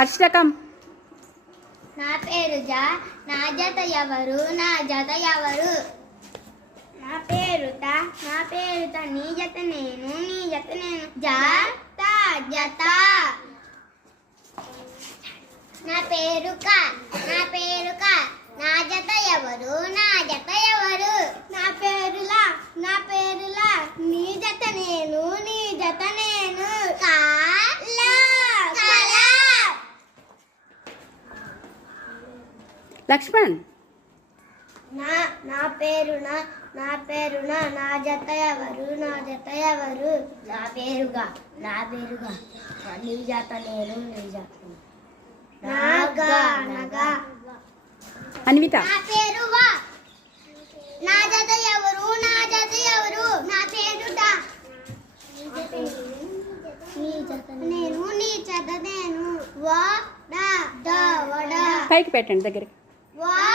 హర్షకం. నా పేరు జా. నా జత ఎవరు? నా జత ఎవరు? నా పేరు తా. నా పేరు తా. నీ జత నేను. నీ జత నేను. జత జత. నా పేరు కా. నా పేరు కా. నా జత ఎవరు? నా జత ఎవరు? నా పేరులా. నా పేరులా. నీ జత నేను. నీ జత నేను. కాలా కలా. లక్ష్మణ్. నా పేరునా. నా పేరునా. నా జత ఎవరు? నా జత ఎవరు? నా పేరుగా. నా పేరుగా. నీ జత నేను. నీ జత నాగా నగా. అన్విత. నా పేరు వా. నా జత ఎవరు? నా జత ఎవరు? నా పేరు దా. నీ జత నేను. నీ జత నేను. వా డా డా వడా. పైకి పెట్టండి దగ్గరికి. వా